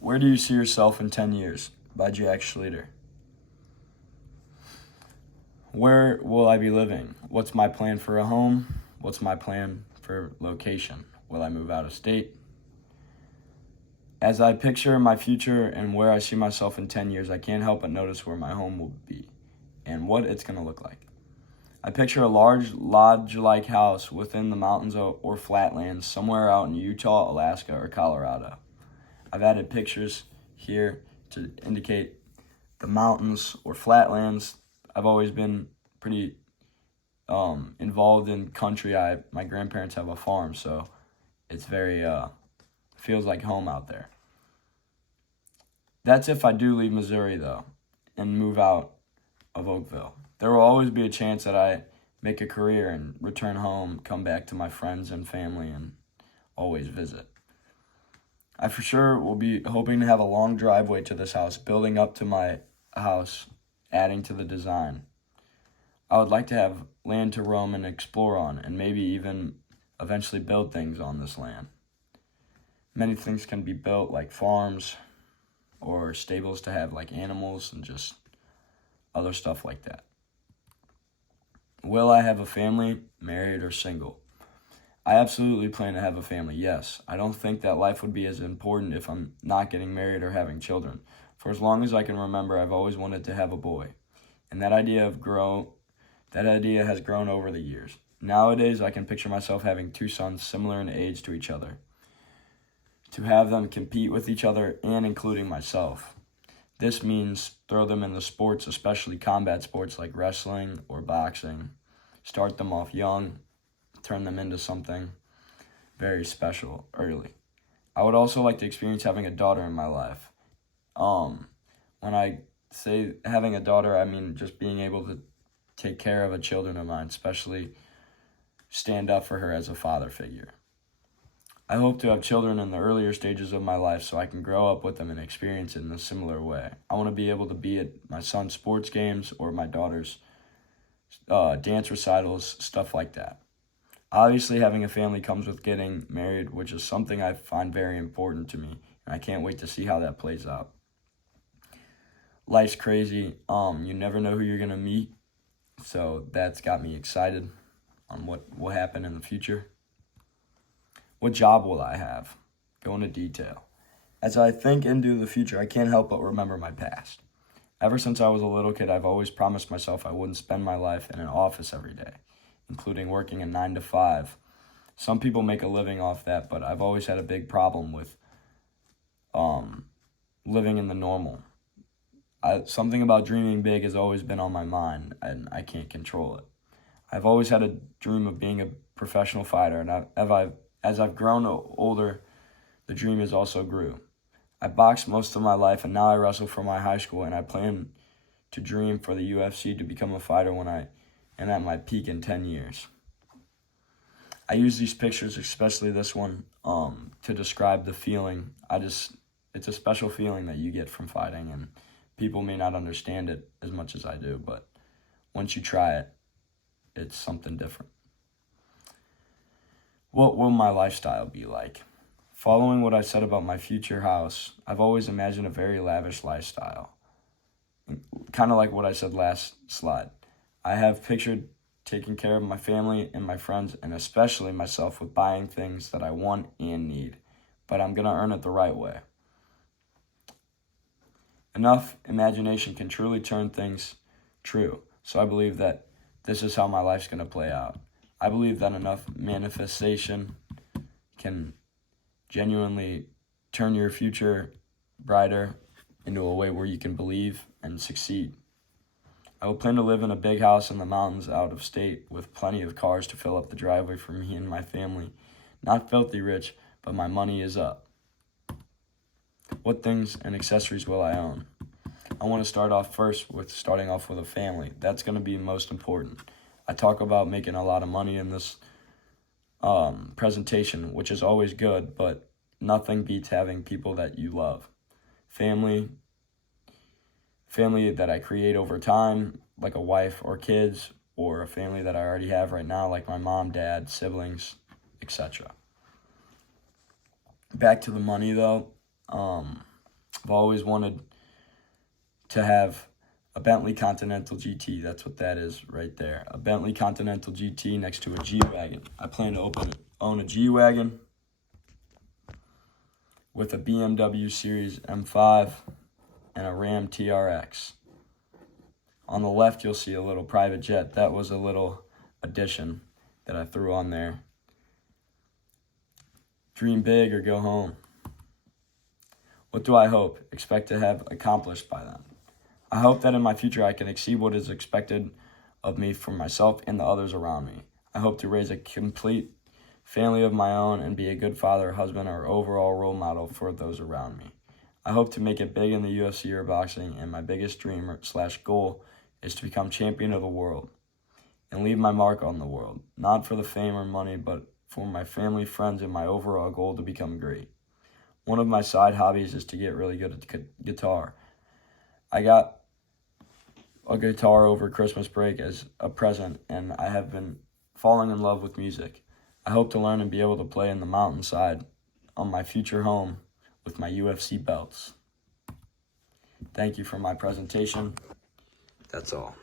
Where do you see yourself in 10 years? By Jack Schleter. Where will I be living? What's my plan for a home? What's my plan for location? Will I move out of state? As I picture my future and where I see myself in 10 years, I can't help but notice where my home will be and what it's going to look like. I picture a large lodge-like house within the mountains or flatlands somewhere out in Utah, Alaska, or Colorado. I've added pictures here to indicate the mountains or flatlands. I've always been pretty involved in country. My grandparents have a farm, so it's very feels like home out there. That's if I do leave Missouri though and move out of Oakville. There will always be a chance that I make a career and return home, come back to my friends and family, and always visit. I for sure will be hoping to have a long driveway to this house, building up to my house, adding to the design. I would like to have land to roam and explore on, and maybe even eventually build things on this land. Many things can be built, like farms or stables to have like animals and just other stuff like that. Will I have a family, married or single? I absolutely plan to have a family, yes. I don't think that life would be as important if I'm not getting married or having children. For as long as I can remember, I've always wanted to have a boy. And that idea has grown over the years. Nowadays, I can picture myself having two sons similar in age to each other, to have them compete with each other and including myself. This means throw them in the sports, especially combat sports like wrestling or boxing. Start them off young, turn them into something very special early. I would also like to experience having a daughter in my life. When I say having a daughter, I mean just being able to take care of a children of mine, especially stand up for her as a father figure. I hope to have children in the earlier stages of my life so I can grow up with them and experience it in a similar way. I want to be able to be at my son's sports games or my daughter's dance recitals, stuff like that. Obviously, having a family comes with getting married, which is something I find very important to me, and I can't wait to see how that plays out. Life's crazy. You never know who you're going to meet, so that's got me excited on what will happen in the future. What job will I have? Go into detail. As I think into the future, I can't help but remember my past. Ever since I was a little kid, I've always promised myself I wouldn't spend my life in an office every day, including working a 9 to 5. Some people make a living off that, but I've always had a big problem with living in the normal. Something about dreaming big has always been on my mind, and I can't control it. I've always had a dream of being a professional fighter, and as I've grown older, the dream has also grew. I boxed most of my life, and now I wrestle for my high school, and I plan to dream for the UFC to become a fighter when I am at my peak in 10 years. I use these pictures, especially this one, to describe the feeling. It's a special feeling that you get from fighting, and people may not understand it as much as I do, but once you try it, it's something different. What will my lifestyle be like? Following what I said about my future house, I've always imagined a very lavish lifestyle. Kind of like what I said last slide. I have pictured taking care of my family and my friends, and especially myself, with buying things that I want and need, but I'm going to earn it the right way. Enough imagination can truly turn things true, so I believe that this is how my life's going to play out. I believe that enough manifestation can genuinely turn your future brighter into a way where you can believe and succeed. I will plan to live in a big house in the mountains out of state with plenty of cars to fill up the driveway for me and my family. Not filthy rich, but my money is up. What things and accessories will I own? I want to start off with a family. That's going to be most important. I talk about making a lot of money in this presentation, which is always good, but nothing beats having people that you love. Family that I create over time, like a wife or kids, or a family that I already have right now, like my mom, dad, siblings, etc. Back to the money, though. I've always wanted to have a Bentley Continental GT. That's what that is right there. A Bentley Continental GT next to a G-Wagon. I plan to own a G-Wagon with a BMW Series M5 and a Ram TRX. On the left, you'll see a little private jet. That was a little addition that I threw on there. Dream big or go home. What do I hope, expect to have accomplished by then? I hope that in my future I can exceed what is expected of me from myself and the others around me. I hope to raise a complete family of my own and be a good father, husband, or overall role model for those around me. I hope to make it big in the UFC or boxing, and my biggest dream / goal is to become champion of the world and leave my mark on the world, not for the fame or money, but for my family, friends, and my overall goal to become great. One of my side hobbies is to get really good at guitar. I got a guitar over Christmas break as a present, and I have been falling in love with music. I hope to learn and be able to play in the mountainside on my future home with my UFC belts. Thank you for my presentation. That's all.